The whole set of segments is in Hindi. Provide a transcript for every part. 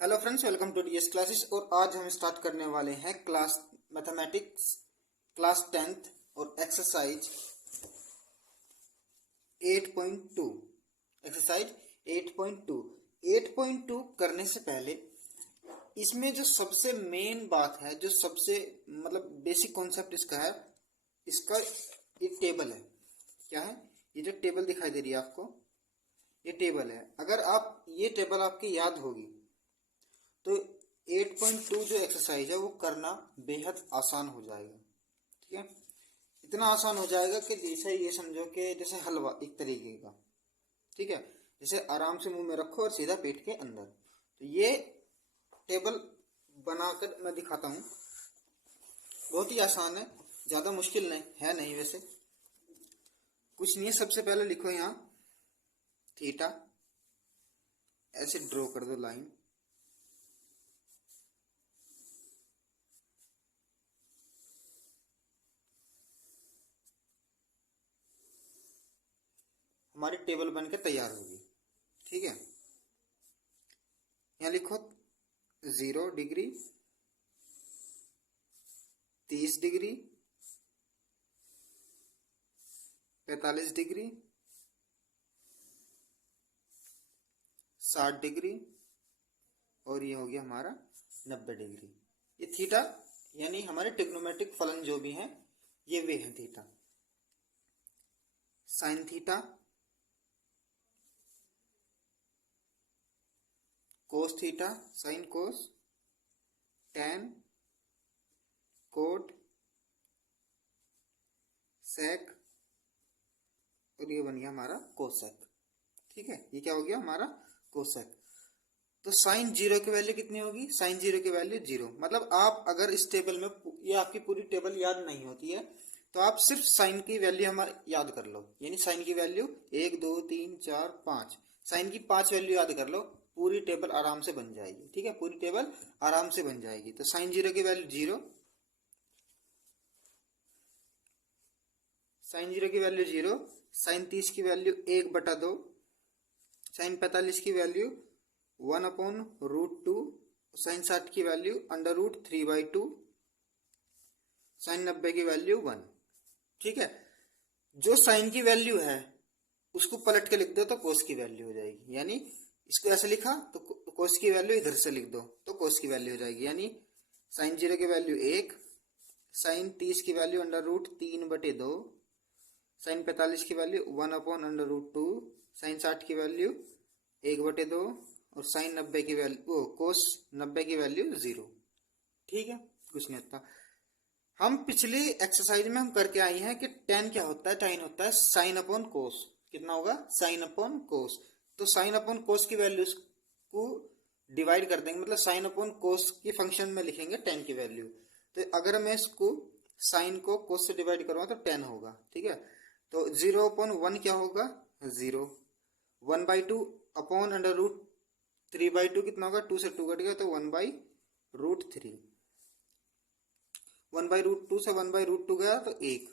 Hello friends, welcome to DS classes. और आज हम स्टार्ट करने वाले हैं क्लास मैथमेटिक्स क्लास 10th और एक्सरसाइज 8.2। एक्सरसाइज 8.2 8.2 करने से पहले इसमें जो सबसे मेन बात है, जो सबसे मतलब बेसिक कॉन्सेप्ट इसका है, इसका एक टेबल है। क्या है ये जो टेबल दिखाई दे रही है आपको? ये टेबल है। अगर आप ये टेबल आपकी याद होगी तो 8.2 जो एक्सरसाइज है वो करना बेहद आसान हो जाएगा। ठीक है, इतना आसान हो जाएगा कि जैसे ये समझो कि जैसे हलवा एक तरीके का। ठीक है, जैसे आराम से मुंह में रखो और सीधा पेट के अंदर। तो ये टेबल बनाकर मैं दिखाता हूँ। बहुत ही आसान है, ज्यादा मुश्किल नहीं है। नहीं वैसे कुछ नहीं है। सबसे पहले लिखो यहाँ थीटा, ऐसे ड्रॉ कर दो लाइन। हमारी टेबल बनकर तैयार होगी। ठीक है, यहाँ लिखो 0 डिग्री, 30 डिग्री, 45 डिग्री, 60 डिग्री और ये हो गया हमारा 90 डिग्री। ये थीटा यानी हमारे ट्रिग्नोमेट्रिक फलन जो भी हैं ये वे हैं theta. Sine theta, cos theta, sine cos, tan, cot, sec और ये बन गया हमारा कोसेक। ठीक है, ये क्या हो गया हमारा कोसेक। तो साइन जीरो की वैल्यू कितनी होगी? साइन जीरो की वैल्यू 0। मतलब आप अगर इस टेबल में, ये आपकी पूरी टेबल याद नहीं होती है तो आप सिर्फ साइन की वैल्यू हमारे याद कर लो। यानी साइन की वैल्यू 1 2 3 4 5, साइन की 5 वैल्यू याद कर लो, पूरी टेबल आराम से बन जाएगी। ठीक है, पूरी टेबल आराम से बन जाएगी। तो साइन जीरो की वैल्यू 0, साइन जीरो की वैल्यू 0, साइन 30 की वैल्यू 1/2, साइन 45 की वैल्यू 1/√2, साइन 60 की वैल्यू √3/2, साइन 90 की वैल्यू 1। ठीक है, जो साइन की वैल्यू है उसको पलट के लिख दो तो कोस की वैल्यू हो जाएगी। यानी इसको ऐसे लिखा तो कोस की वैल्यू इधर से लिख दो तो कोस की वैल्यू हो जाएगी। यानी साइन 0 की वैल्यू 1, साइन 30 की वैल्यू √3/2, साइन 45 की वैल्यू 1/√2, साइन 60 की वैल्यू 1/2 और साइन 90 की वैल्यू कोस 90 की वैल्यू 0। ठीक है, कुछ नहीं होता। हम पिछली एक्सरसाइज में हम करके आए हैं कि टेन क्या होता है? टेन होता है साइन अपॉन कोस। कितना होगा? साइन अपॉन कोस। तो साइन अपॉन कोस की वैल्यू को डिवाइड कर देंगे, मतलब साइन अपॉन कोस की फंक्शन में लिखेंगे टेन की वैल्यू। तो अगर मैं इसको साइन को कोस से डिवाइड करूंगा तो 10 होगा। ठीक है, तो 0/1 क्या होगा? 0। 1/2 अपॉन √3/2 कितना होगा? 2 से 2 कट गया तो 1/√3। 1/√2 से 1/√2 गया तो 1।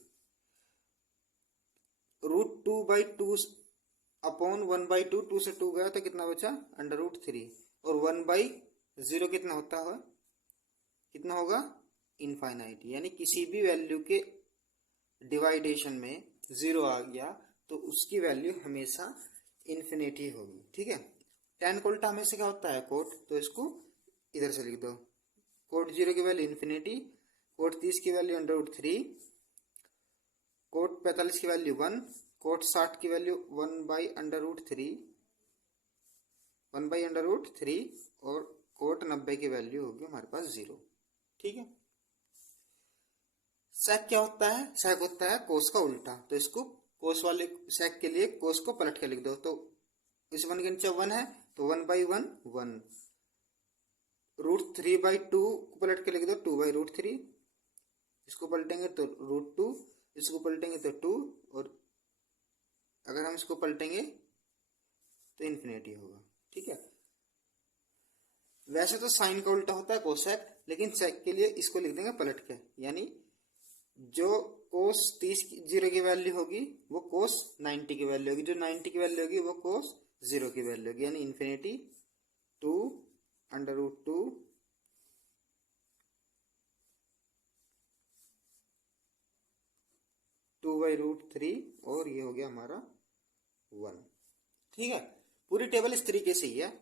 √2/2 अपॉन 1/2, 2 से 2 गया तो कितना बचा? √3। और 1/0 कितना होता है? कितना होगा? इनफाइनाइट। यानी किसी भी वैल्यू के डिवाइडेशन में 0 आ गया तो उसकी वैल्यू हमेशा इन्फिनिटी होगी। ठीक है, टेन को उल्टा हमेशा क्या होता है? कोट। तो इसको इधर से लिख दो, कोट 0 की वैल्यू इन्फिनिटी, कोट 30 की वैल्यू √3, कोट 45 की वैल्यू 1, कोट 60 की वैल्यू 1/√3, 1/√3 और कोट 90 की वैल्यू होगी हमारे पास 0। ठीक है, सेक क्या होता है? सेक होता है कोस का उल्टा। तो इसको कोस वाले सेक के लिए कोस को पलट के लिख दो। तो इस 1 के नीचे 1 है तो 1/1 1, √3/2 को पलट के लिख दो 2/√3, इसको पलटेंगे तो √2, इसको पलटेंगे तो 2 और अगर हम इसको पलटेंगे तो इन्फिनिटी होगा। ठीक है, वैसे तो साइन का उल्टा होता है कोसेक, लेकिन सेक के लिए इसको लिख देंगे पलट के। यानी जो कोस 30 0 की वैल्यू होगी वो कोस 90 की वैल्यू होगी, जो 90 की वैल्यू होगी वो कोस 0 की वैल्यू होगी। यानी इन्फिनिटी 2 अंडर रूट 2 2/√3 और ये हो गया हमारा 1। ठीक है, पूरी टेबल इस तरीके से ही है,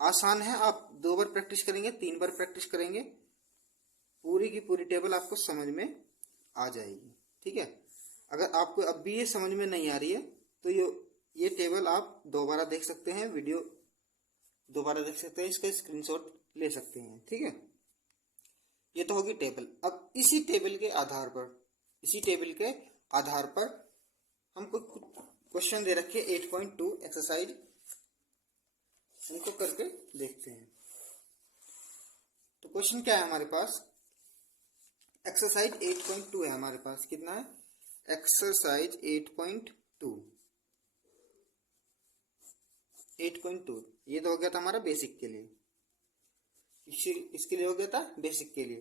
आसान है। आप 2 बार प्रैक्टिस करेंगे, 3 बार प्रैक्टिस करेंगे, पूरी की पूरी टेबल आपको समझ में आ जाएगी। ठीक है, अगर आपको अब भी ये समझ में नहीं आ रही है तो ये टेबल आप दोबारा देख सकते हैं, वीडियो दोबारा देख सकते हैं, इसका स्क्रीनशॉट ले सकते हैं। ठीक है, ये तो होगी टेबल। अब इसी टेबल के आधार पर हमको क्वेश्चन दे रखे 8.2 एक्सरसाइज, उनको करके देखते हैं। तो क्वेश्चन क्या है हमारे पास, एक्सरसाइज 8.2 है हमारे पास। कितना है, एक्सरसाइज 8.2 ये तो हो गया था हमारा बेसिक के लिए, इसके लिए हो गया था बेसिक के लिए।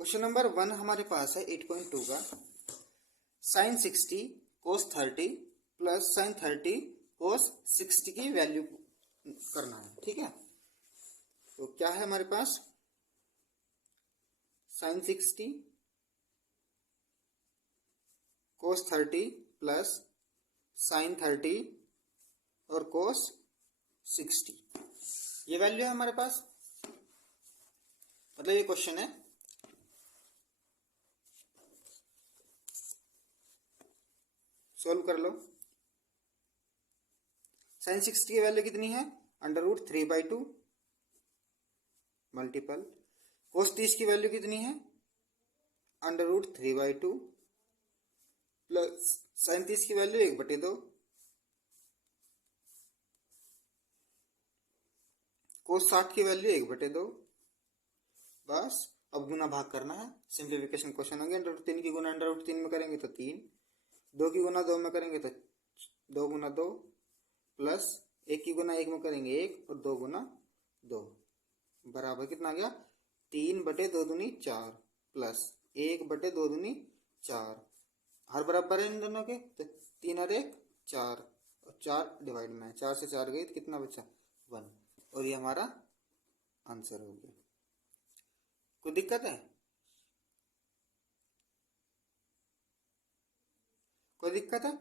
क्वेश्चन नंबर 1 हमारे पास है 8.2 का, sin 60 cos 30 plus sin 30 cos 60 की वैल्यू करना है। ठीक है, तो क्या है हमारे पास, sin 60 cos 30 प्लस sin 30 और cos 60, ये वैल्यू है हमारे पास। मतलब ये क्वेश्चन है, सोल्व कर लो। sin 60 की वैल्यू कितनी है, √3/2 मल्टीपल cos 30 की वैल्यू कितनी है, √3/2 प्लस sin 30 की वैल्यू 1/2 cos 60 की वैल्यू 1/2। बस अब गुना भाग करना है, सिंप्लीफिकेशन क्वेश्चन होंगे। √3 की गुना √3 में करेंगे तो 3, 2 की गुना 2 में करेंगे तो 2 गुना 2, प्लस 1 की गुना 1 में करेंगे 1 और 2 गुना 2 बराबर कितना आ गया, 3/2 दूनी 4 प्लस 1/2 दूनी 4, हर बराबर है इन दोनों के, तो 3 और 1 4 और 4 डिवाइड में है, 4 से 4 गई तो कितना बचा 1, और ये हमारा आंसर हो गया। कोई दिक्कत है, कोई दिक्कत है,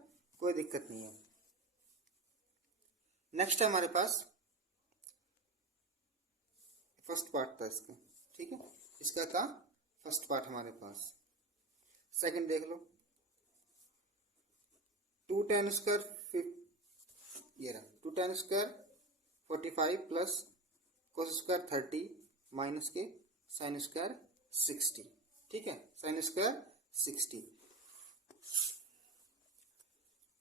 कोई दिक्कत नहीं है। नेक्स्ट है हमारे पास फर्स्ट पार्ट था इसका। ठीक है, इसका था फर्स्ट पार्ट हमारे पास। सेकंड देख लो, 2 tan स्क्वायर, ये रहा 2 tan square 45 plus cos square 30 minus के sin स्क्वायर 60। ठीक है, sin स्क्वायर 60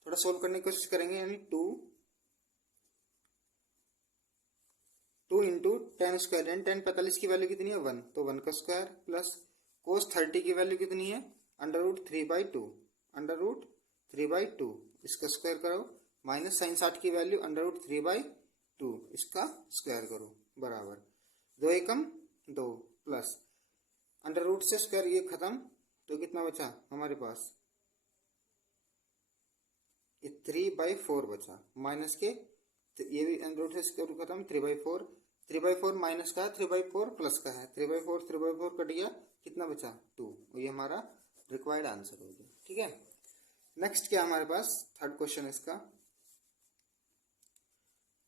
थोड़ा सोल्व करने की कोशिश करेंगे, यानी 2 इंटू टेन स्क्वायर, यानी 10 45 की वैल्यू कितनी है 1, तो 1 का स्क्वायर प्लस cos 30 की वैल्यू कितनी है √3/2 इसका स्क्वायर करो, माइनस sin 60 की वैल्यू √3/2 इसका स्क्वायर करो, बराबर 2 एकम 2 प्लस √ से स्क्वायर ये खत्म, तो कितना बचा हमारे पास, ये 3/4 बचा, माइनस के ये भी √ से स्क्वायर खत्म, 3/4 माइनस का है, 3/4 प्लस का है, 3/4 कट गया, कितना बचा 2, और ये हमारा रिक्वायर्ड आंसर हो गया। ठीक है, नेक्स्ट क्या हमारे पास, थर्ड क्वेश्चन इसका,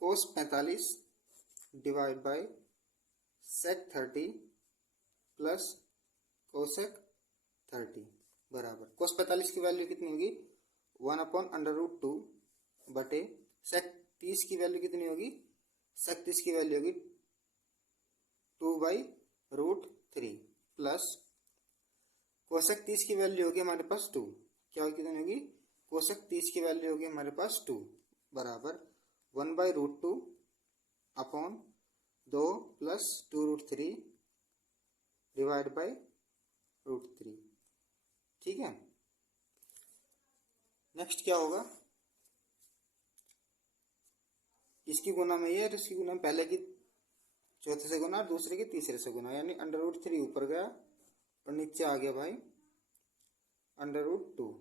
cos 45 divide by sec 30 plus cosec 30 बराबर cos 45 की वैल्यू कितनी होगी 1/√2 बटे sec 30 की वैल्यू कितनी होगी, sec 30 की वैल्यू होगी 2/√3 प्लस cosec 30 की वैल्यू होगी हमारे पास 2, क्या कितनी होगी, cosec 30 की वैल्यू होगी हमारे पास 2 बराबर 1/√2 अपॉन 2 प्लस 2√3 डिवाइड बाय √3। ठीक है, नेक्स्ट क्या होगा, इसकी गुना में ये है तो इसकी गुना पहले की चौथे से गुना, दूसरे की तीसरे से गुना, यानी √3 ऊपर गया और नीचे आ गया भाई √2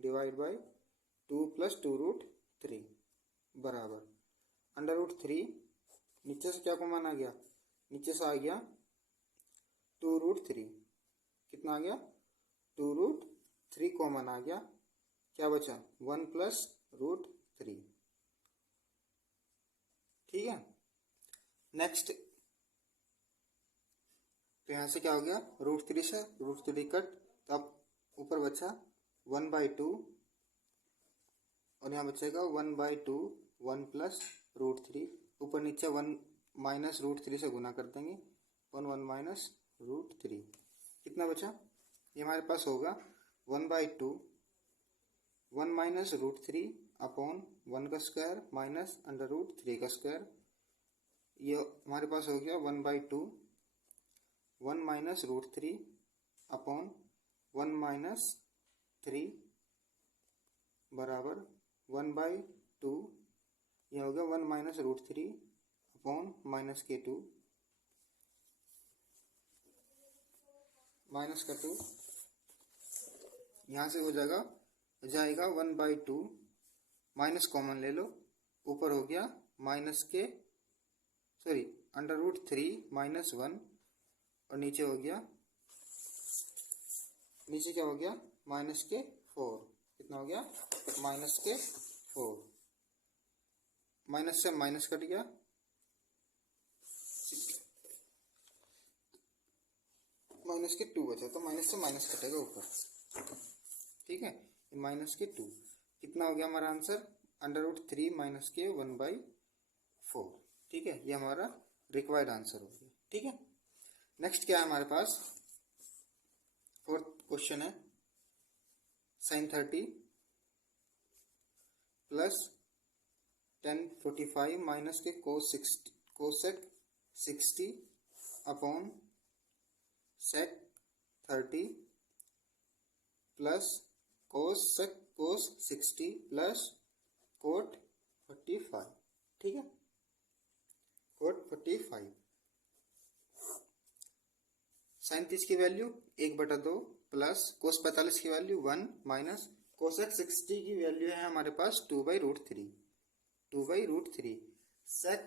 डिवाइड बाय 2 प्लस 2√3 बराबर √3 नीचे से क्या कॉमन आ गया नीचे से आ गया 2√3, कितना आ गया 2√3 कॉमन आ गया, क्या बचा 1 प्लस √3। ठीक है, नेक्स्ट तो यहाँ से क्या हो गया √3 से √3 कट, तो अब ऊपर बचा 1/2 और यहाँ बचेगा 1/2 1 प्लस √3, ऊपर नीचे 1 माइनस √3 से गुना कर देंगे 1 माइनस √3, कितना बचा ये हमारे पास होगा 1/2 1 माइनस √3 अपॉन 1 का स्क्वायर माइनस √3 का स्क्वायर, ये हमारे पास हो गया 1/2 1 माइनस √3 अपॉन 1 माइनस 3 बराबर 1/2, यह हो गया 1 माइनस √3 अपॉन माइनस के 2 माइनस का 2, यहाँ से हो जाएगा 1/2 माइनस कॉमन ले लो, ऊपर हो गया माइनस के √3 माइनस 1 और नीचे हो गया नीचे क्या हो गया माइनस के 4, कितना हो गया माइनस के 4, माइनस से माइनस कट गया, माइनस के 2 बचा, तो माइनस से माइनस कटेगा ऊपर। ठीक है, माइनस के 2, कितना हो गया हमारा आंसर √3 माइनस के 1/4। ठीक है, ये हमारा रिक्वायर्ड आंसर हो गया। ठीक है, नेक्स्ट क्या है हमारे पास, फोर्थ क्वेश्चन है sin 30 प्लस tan 45 माइनस के cosec 60 upon sec 30 plus cos 60 plus cot 45। ठीक है, cot 45, sin 30 की वैल्यू 1/2 प्लस cos 45 की वैल्यू 1 माइनस cosec 60 की वैल्यू है हमारे पास 2/√3 sec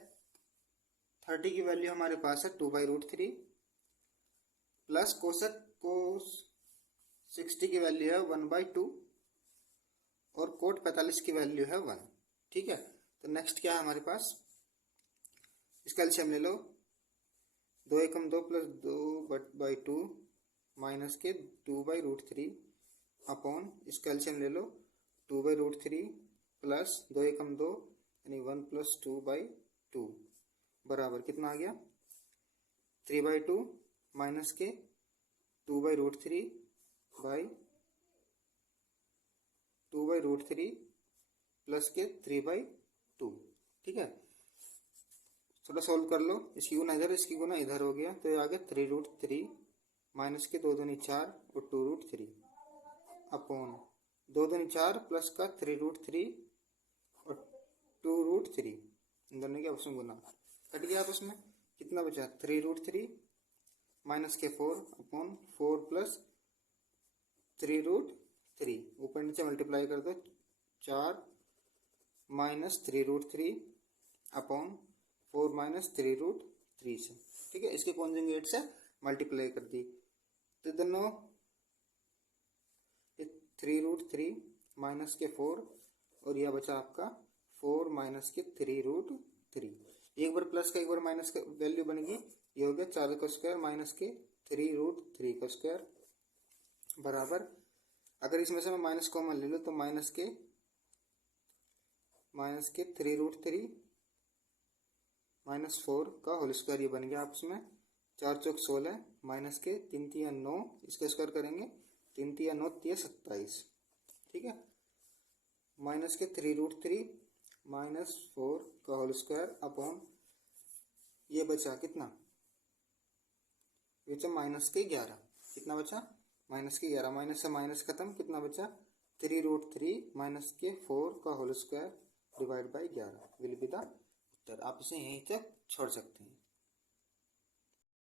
30 की वैल्यू हमारे पास है 2/√3 प्लस cos 60 की वैल्यू है 1/2 और cot 45 की वैल्यू है 1। ठीक है, तो नेक्स्ट क्या है हमारे पास, इसका एलसीएम ले लो, 2 एकम 2 प्लस 2/2 माइनस के 2/√3 अपॉन इसका एलसीएम ले लो 2/√3 प्लस 2 एकम 2 यानी 1 प्लस 2/2 बराबर कितना आ गया 3/2 माइनस के 2/√3 प्लस के 3/2। ठीक है, थोड़ा सॉल्व कर लो, इसकी गुना इधर इसकी गुना इधर हो गया, तो ये आ गया 3√3 माइनस के 2 दूनी 4 और 2√3 अपॉन 2 दूनी 4 प्लस का 3√3 और 2√3, इन दोनों के आपस में गुना कट गया आपस में, कितना बचा 3√3 माइनस के 4 अपॉन 4 प्लस 3√3, ऊपर नीचे मल्टीप्लाई कर दो 4 माइनस 3√3 अपॉन 4 माइनस 3√3 से। ठीक है, इसके कॉन्जुगेट से मल्टीप्लाई कर दी, तो दोनों 3√3 माइनस के 4 और यह बचा आपका 4 माइनस के 3√3, एक बार प्लस का एक बार माइनस का वैल्यू बन गई, ये हो गया 4 का स्क्वायर माइनस के 3√3 का स्क्वायर बराबर, अगर इसमें से मैं माइनस कॉमन ले लूँ तो माइनस के 3√3 माइनस 4 का होल स्क्वायर ये बन गया आपस में, 4 चौक 16 माइनस के 3 तिया 9, इसका स्क्वायर करेंगे 3 तिया 9 तिया 27। ठीक है, माइनस के 3√3 माइनस 4 का होल स्क्वायर अपॉन ये बचा कितना, बचा माइनस के 11, कितना बचा माइनस के 11, माइनस से माइनस खत्म, कितना बचा 3√3 माइनस के 4 का whole square divide by 11 will be the उत्तर। आप इसे यहीं तक छोड़ सकते हैं।